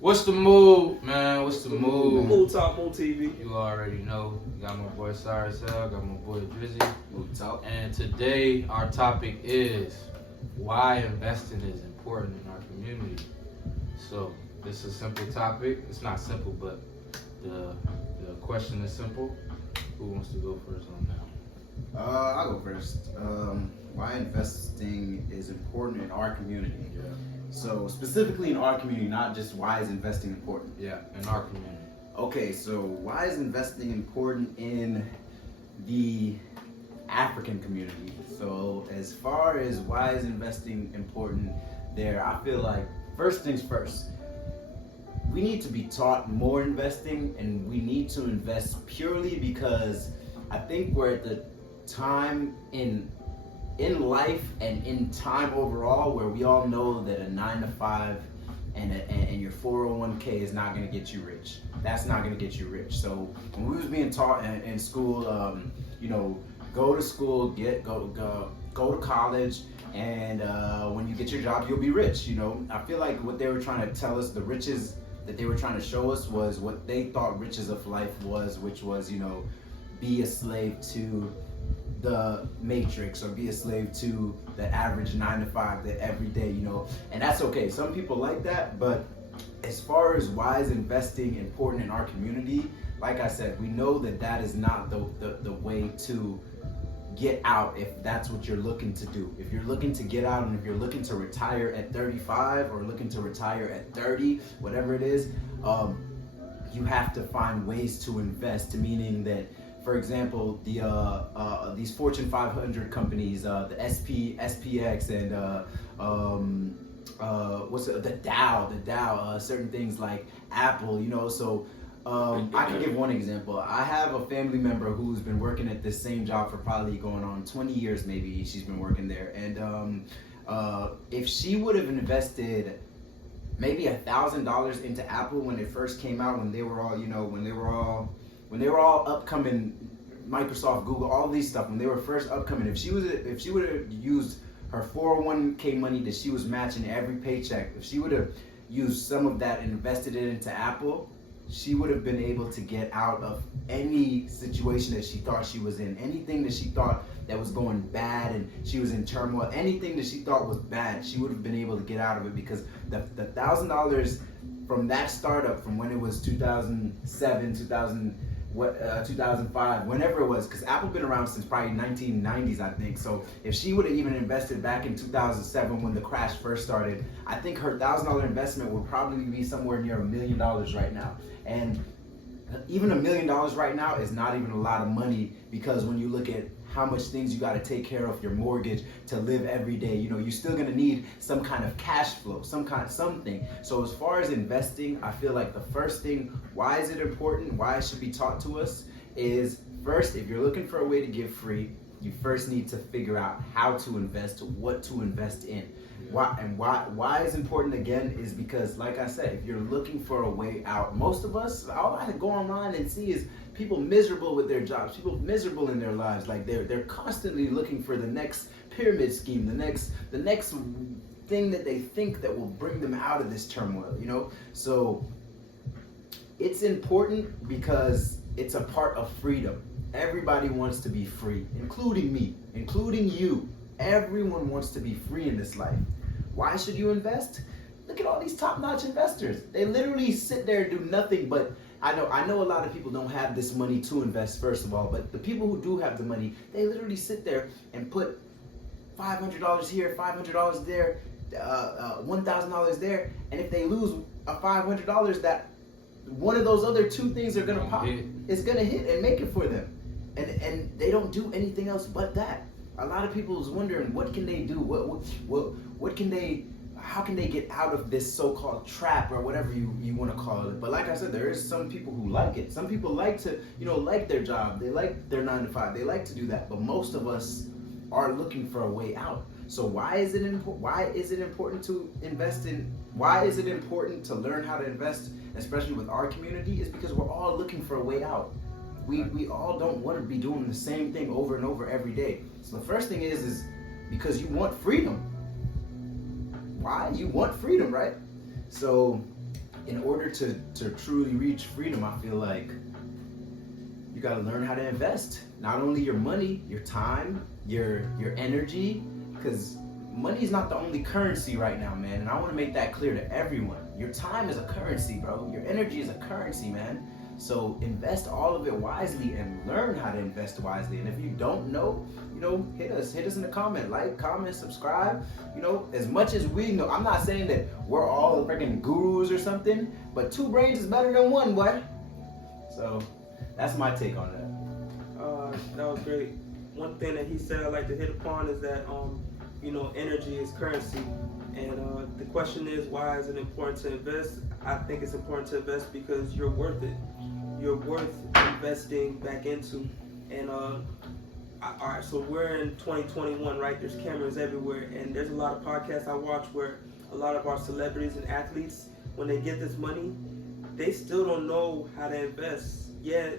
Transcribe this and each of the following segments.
What's the mood, man? What's the mood? Mood Talk, Mood TV. You already know. Got my boy Cyrus L, got my boy Drizzy. Mood Talk. And today our topic is why investing is important in our community. So this is a simple topic. It's not simple, but the question is simple. Who wants to go first on that? I'll go first. Why investing is important in our community. Yeah. So specifically in our community, not just why is investing important. Yeah, in our community. Okay, so why is investing important in the African community? So as far as why is investing important there, I feel like first things first, we need to be taught more investing, and we need to invest purely because I think we're at the time in life and in time overall where we all know that a 9-to-5 and your 401k is not going to get you rich. That's not going to get you rich. So when we was being taught in school, go to school, go to college, and when you get your job, you'll be rich. I feel like what they were trying to tell us, the riches that they were trying to show us, was what they thought riches of life was, which was, be a slave to the matrix or be a slave to the average 9-to-5, the everyday, and that's okay. Some people like that, but as far as why is investing important in our community, like I said, we know that is not the way to get out if that's what you're looking to do. If you're looking to get out, and if you're looking to retire at 35 or looking to retire at 30, whatever it is, you have to find ways to invest, meaning that, for example, these Fortune 500 companies, the SPX, and the Dow, certain things like Apple, So I can give one example. I have a family member who's been working at this same job for probably going on 20 years, maybe she's been working there, and if she would have invested maybe $1,000 into Apple when it first came out, when they were all upcoming, Microsoft, Google, all these stuff, when they were first upcoming, if she would have used her 401k money that she was matching every paycheck, if she would have used some of that and invested it into Apple, she would have been able to get out of any situation that she thought she was in, anything that she thought that was going bad and she was in turmoil, anything that she thought was bad, she would have been able to get out of it, because the $1,000 from that startup, from when it was 2007, 2005, whenever it was, because Apple been around since probably 1990s, I think. So if she would have even invested back in 2007 when the crash first started, I think her $1,000 investment would probably be somewhere near $1 million right now. And even $1 million right now is not even a lot of money, because when you look at how much things you got to take care of, your mortgage, to live every day, you're still going to need some kind of cash flow, something. So as far as investing, I feel like the first thing, why is it important, why it should be taught to us, is first, if you're looking for a way to get free, you first need to figure out how to invest, what to invest in. Why is important, again, is because, like I said, if you're looking for a way out, most of us, all I go online and see is people miserable with their jobs, people miserable in their lives. Like they're constantly looking for the next pyramid scheme, the next thing that they think that will bring them out of this turmoil, So it's important because it's a part of freedom. Everybody wants to be free, including me, including you. Everyone wants to be free in this life. Why should you invest? Look at all these top-notch investors. They literally sit there and do nothing but, I know a lot of people don't have this money to invest, first of all, but the people who do have the money, they literally sit there and put $500 here, $500 there, $1,000 there, and if they lose a $500, that one of those other two things are gonna pop. It's gonna hit and make it for them, and they don't do anything else but that. A lot of people is wondering, what can they do? What can they? How can they get out of this so-called trap, or whatever you want to call it? But like I said, there is some people who like it. Some people like to, like their job. They like their 9-to-5. They like to do that. But most of us are looking for a way out. So why is it important to invest in? Why is it important to learn how to invest, especially with our community? Is because we're all looking for a way out. We all don't want to be doing the same thing over and over every day. So the first thing is because you want freedom. Why? You want freedom, right? So in order to truly reach freedom, I feel like you got to learn how to invest. Not only your money, your time, your energy, because money is not the only currency right now, man. And I want to make that clear to everyone. Your time is a currency, bro. Your energy is a currency, man. So invest all of it wisely and learn how to invest wisely. And if you don't know, hit us in the comment, like, comment, subscribe. As much as we know, I'm not saying that we're all freaking gurus or something, but 2 brains is better than 1, boy. So that's my take on that. That was great. One thing that he said I'd like to hit upon is that energy is currency. And the question is, why is it important to invest? I think it's important to invest because you're worth it. You're worth investing back into. And all right, so we're in 2021, right? There's cameras everywhere, and there's a lot of podcasts I watch where a lot of our celebrities and athletes, when they get this money, they still don't know how to invest. Yeah,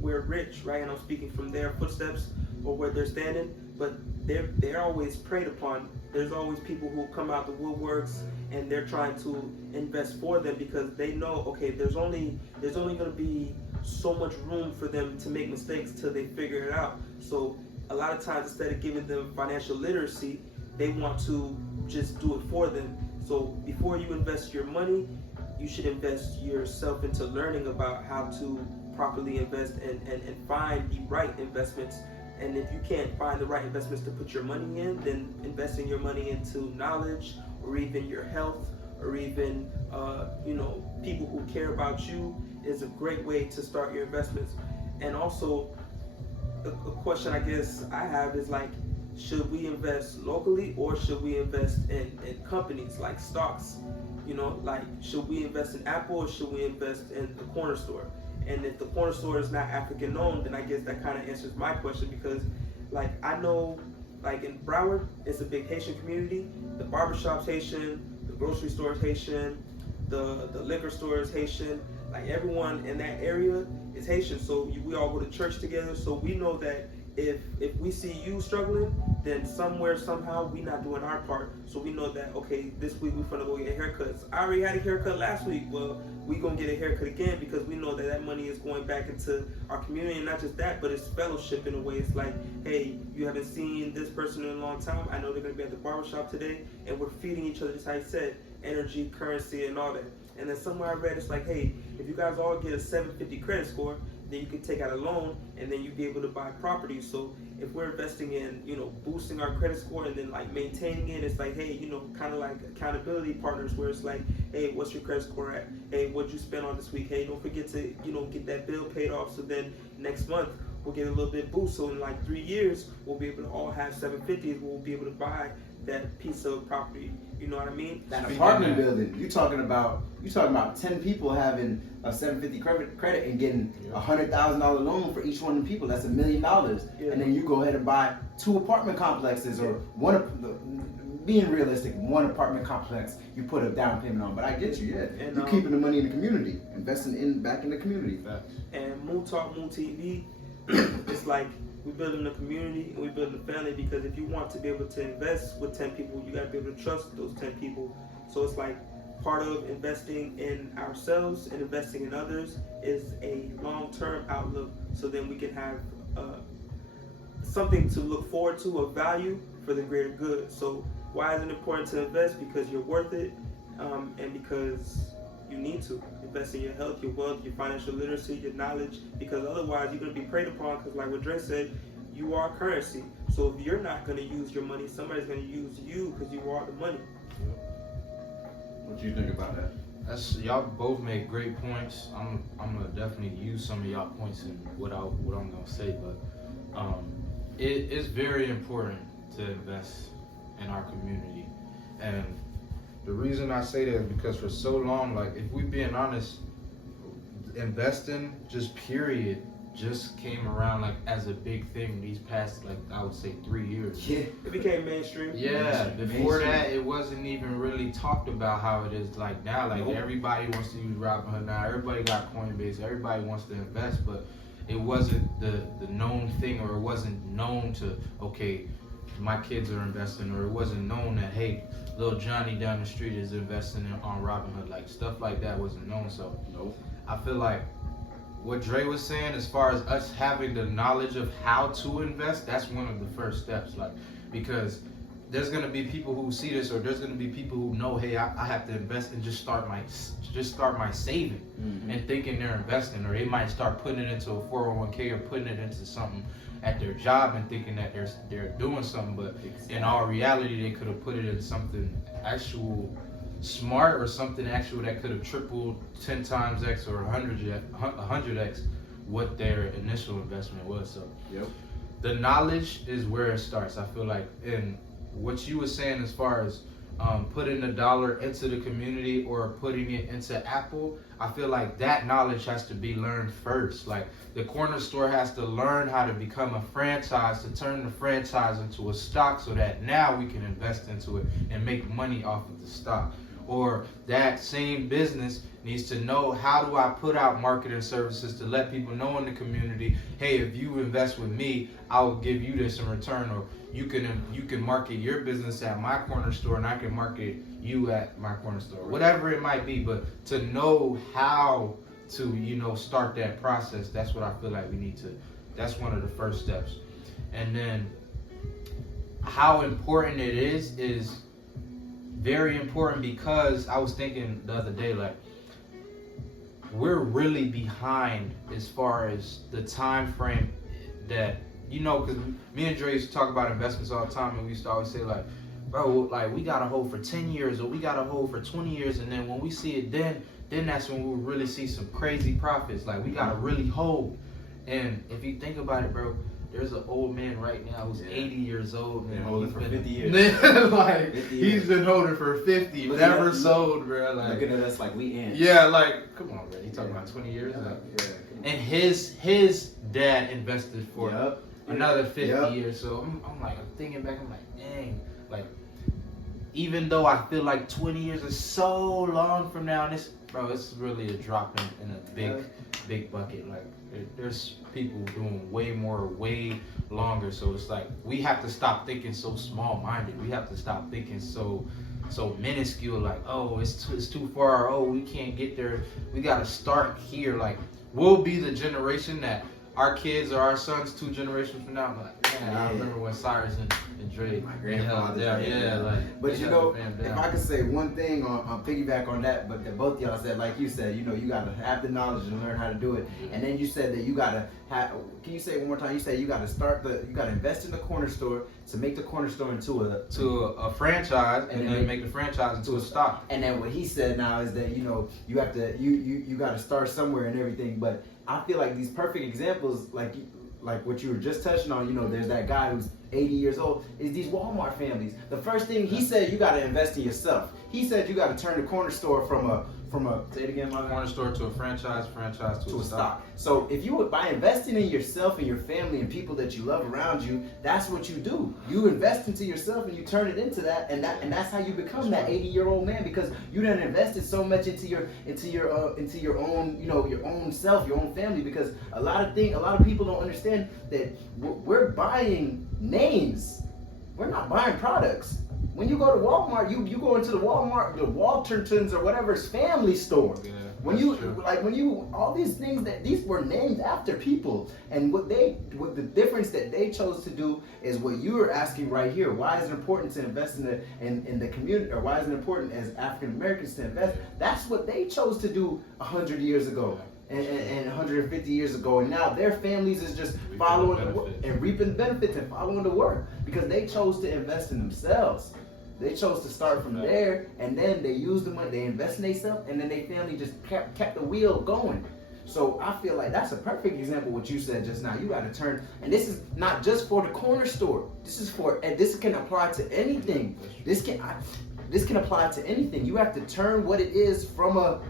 we're rich, right? And I'm speaking from their footsteps or where they're standing, but they're always preyed upon. There's always people who come out the woodworks and they're trying to invest for them because they know, okay, there's only going to be so much room for them to make mistakes till they figure it out. So a lot of times, instead of giving them financial literacy, they want to just do it for them. So before you invest your money, you should invest yourself into learning about how to properly invest and find the right investments. And if you can't find the right investments to put your money in, then investing your money into knowledge or even your health or even people who care about you is a great way to start your investments. And also, a question I guess I have is like, should we invest locally or should we invest in companies like stocks? Like, should we invest in Apple or should we invest in the corner store? And if the corner store is not African owned, then I guess that kind of answers my question, because like I know, like in Broward, it's a big Haitian community. The barbershop's Haitian, the grocery store is Haitian, the liquor store is Haitian. Like everyone in that area is Haitian. So we all go to church together. So we know that if we see you struggling, then somewhere, somehow, we not doing our part. So we know that, okay, this week we're gonna go get haircuts. I already had a haircut last week. Well, we gonna get a haircut again because we know that money is going back into our community. And not just that, but it's fellowship in a way. It's like, hey, you haven't seen this person in a long time. I know they're gonna be at the barbershop today, and we're feeding each other, just how you said, energy, currency, and all that. And then somewhere I read, it's like, hey, if you guys all get a 750 credit score, then you can take out a loan and then you'd be able to buy property. So if we're investing in, boosting our credit score and then like maintaining it, it's like, hey, kind of like accountability partners where it's like, hey, what's your credit score at? Hey, what'd you spend on this week? Hey, don't forget to, get that bill paid off. So then next month we'll get a little bit boost. So in like 3 years, we'll be able to all have 750s. We'll be able to buy that piece of property. You know what I mean? That apartment building. You talking about 10 people having a 750 credit and getting a $100,000 loan for each one of the people. That's $1 million. Yeah. And then you go ahead and buy 2 apartment complexes or being realistic, 1 apartment complex you put a down payment on. But I get you, yeah. And you're keeping the money in the community, investing back in the community. And OURMOODTV, it's like, we building a community and we building a family, because if you want to be able to invest with 10 people, you got to be able to trust those 10 people. So it's like part of investing in ourselves and investing in others is a long-term outlook, so then we can have something to look forward to, a value for the greater good. So why is it important to invest? Because you're worth it, and because you need to invest in your health, your wealth, your financial literacy, your knowledge, because otherwise you're going to be preyed upon, because like what Dre said, you are currency. So if you're not going to use your money, somebody's going to use you because you are the money. What do you think about that? Y'all both made great points. I'm gonna definitely use some of y'all points in what I'm gonna say, but it is very important to invest in our community. And the reason I say that is because for so long, like if we being honest, investing just came around like as a big thing these past, like I would say 3 years. Yeah, it became mainstream. Yeah, before that it wasn't even really talked about how it is like now. Like everybody wants to use Robinhood now. Everybody got Coinbase. Everybody wants to invest, but it wasn't the known thing, or it wasn't known to, okay, my kids are investing, or it wasn't known that, hey, little Johnny down the street is investing on Robinhood. Like, stuff like that wasn't known. So Nope. I feel like what Dre was saying, as far as us having the knowledge of how to invest, that's one of the first steps. Like, because there's gonna be people who see this, or there's gonna be people who know, hey, I have to invest and just start my saving, and thinking they're investing, or they might start putting it into a 401k or putting it into something at their job and thinking that they're doing something, but in all reality they could have put it in something actual smart, or something actual that could have tripled 10 times X or 100x what their initial investment was. So Yep. the knowledge is where it starts, I feel like. And what you were saying as far as putting a dollar into the community or putting it into Apple, I feel like that knowledge has to be learned first. Like, the corner store has to learn how to become a franchise, to turn the franchise into a stock, so that now we can invest into it and make money off of the stock. Or that same business needs to know, how do I put out marketing services to let people know in the community, hey, if you invest with me, I will give you this in return. Or you can market your business at my corner store, and I can market you at my corner store, whatever it might be. But to know how to, start that process, that's what I feel like we need to, that's one of the first steps. And then how important it is very important, because I was thinking the other day, like, we're really behind as far as the time frame that, because me and Dre used to talk about investments all the time, and we used to always say, like, bro, like, we gotta hold for 10 years, or we gotta hold for 20 years, and then when we see it, then that's when we'll really see some crazy profits. Like, we gotta really hold. And if you think about it, bro, there's an old man right now who's 80 years old. Been holding for 50 years. Like, 50 he's years. been holding for 50, never sold, bro. Like, Looking at us like we ants. yeah, like, come on, bro. He talking about 20 years. Yeah, Like, yeah, and his dad invested for Yep. another 50 Yep. years. So I'm thinking back, I'm like, dang, like, even though I feel like 20 years is so long from now, and it's really a drop in a big bucket. Like, there's people doing way more, way longer. So it's like, we have to stop thinking so small-minded. We have to stop thinking so minuscule. Like, oh, it's too far. Oh, we can't get there. We got to start here. Like, we'll be the generation that our kids or our sons 2 generations from now, like, man, I remember when Cyrus and Dre, My grandfather. But if I could say one thing on piggyback on that, but that both y'all said, like you said, you gotta have the knowledge and learn how to do it. And then you said that you gotta have. Can you say it one more time? You said you gotta invest in the corner store to make the corner store into a franchise, and then make the franchise into a stock. And then what he said now is that you have to you gotta start somewhere and everything. But I feel like these perfect examples, like what you were just touching on, there's that guy who's 80 years old, is these Walmart families. The first thing he said, you got to invest in yourself. He said you got to turn the corner store from a say it again, my corner store to a franchise to a stock. So if by investing in yourself and your family and people that you love around you, that's what you do. You invest into yourself and you turn it into that, and that's how you become that 80-year-old man, because you done invested so much into your own your own self, your own family. Because a lot of people don't understand that we're buying names. We're not buying products. When you go to Walmart, you go into the Waltertons or whatever's family store. Yeah, when you all these things these were named after people, and what the difference that they chose to do is what you were asking right here. Why is it important to invest in the community, or why is it important as African Americans to invest? That's what they chose to do 100 years ago. And 150 years ago, and now their families is just following and reaping the benefits and following the work, because they chose to invest in themselves. They chose to start from there, and then they used the money, they invest in themselves, and then their family just kept the wheel going. So I feel like that's a perfect example of what you said just now. You got to turn, and this is not just for the corner store. This can apply to anything. This can apply to anything. You have to turn what it is from a.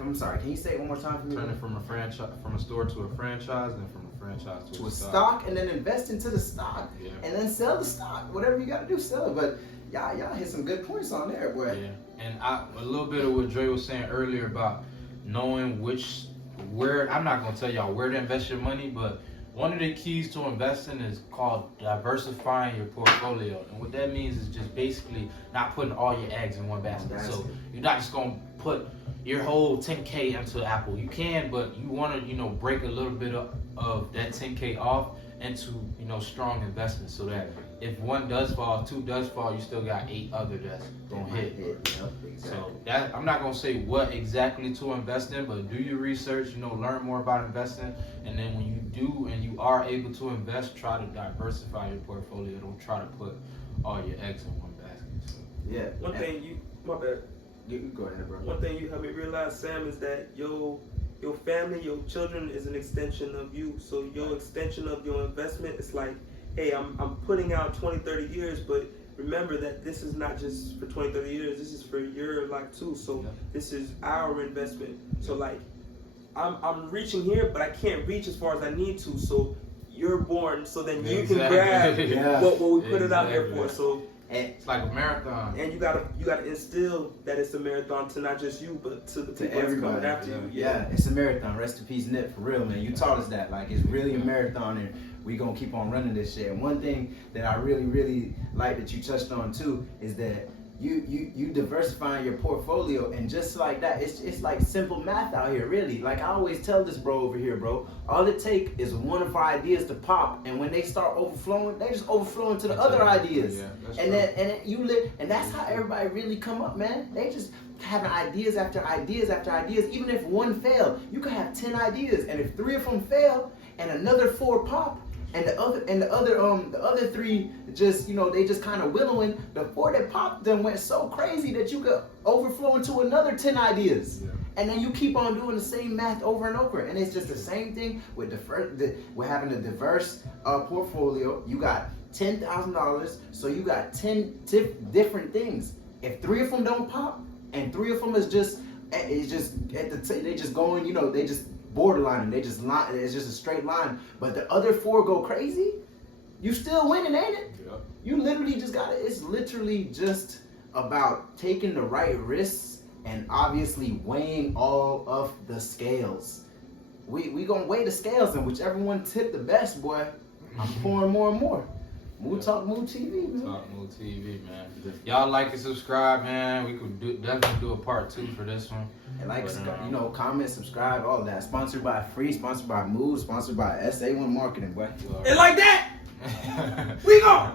I'm sorry. Can you say it one more time for me? Turn it from a store to a franchise, and from a franchise to a stock, and then invest into the stock, yeah. And then sell the stock. Whatever you got to do, sell it. But y'all hit some good points on there, boy. Yeah, and a little bit of what Dre was saying earlier about knowing where. I'm not gonna tell y'all where to invest your money, but one of the keys to investing is called diversifying your portfolio. And what that means is just basically not putting all your eggs in one basket. So you're not just going to put your whole 10K into Apple. You can, but you want to, break a little bit of that 10K off into, strong investments, so that if one does fall, two does fall, you still got 8 other that's gonna hit. So that, I'm not gonna say what exactly to invest in, but do your research, learn more about investing, and then when you do and you are able to invest, try to diversify your portfolio. Don't try to put all your eggs in one basket. So. Yeah. One thing my bad. You go ahead, bro. One thing you helped me realize, Sam, is that your family, your children is an extension of you. So your extension of your investment is like, hey, I'm putting out 20, 30 years, but remember that this is not just for 20, 30 years. This is for your life too. So this is our investment. So like, I'm reaching here, but I can't reach as far as I need to. So you're born, so then you can grab what we put it out here for. So. And it's like a marathon. And you gotta instill that it's a marathon to not just you, but to the people that's coming after you. Yeah, it's a marathon. Rest in peace, Nip, for real, man. You taught us that. Like, it's really a marathon, and we gonna keep on running this shit. And one thing that I really, really like that you touched on too is that you diversifying your portfolio, and just like that, it's like simple math out here, really. Like I always tell this bro over here, bro, all it takes is one of our ideas to pop, and when they start overflowing, they just overflow into the other ideas. Yeah, and that's how everybody really come up, man. They just having ideas after ideas after ideas. Even if one fail, you could have 10 ideas, and if 3 of them fail and another 4 pop, and the other 3 just, they just kind of willowing. The 4 that popped them went so crazy that you could overflow into another 10 ideas. Yeah. And then you keep on doing the same math over and over. And it's just the same thing with with having a diverse portfolio. You got $10,000, so you got 10 different things. If 3 of them don't pop, and 3 of them they just going, they just borderline, and it's just a straight line, but the other 4 go crazy, you still winning, ain't it? Yep. You literally just it's literally just about taking the right risks and obviously weighing all of the scales. We gonna weigh the scales, and whichever one tip the best, boy, I'm pouring more and more. Talk Mood TV, man. Talk Mood TV, man. Y'all like and subscribe, man. We could definitely do a part 2 for this one. And comment, subscribe, all that. Sponsored by Free, sponsored by Mood, sponsored by SA1 Marketing, boy. And like that, we go.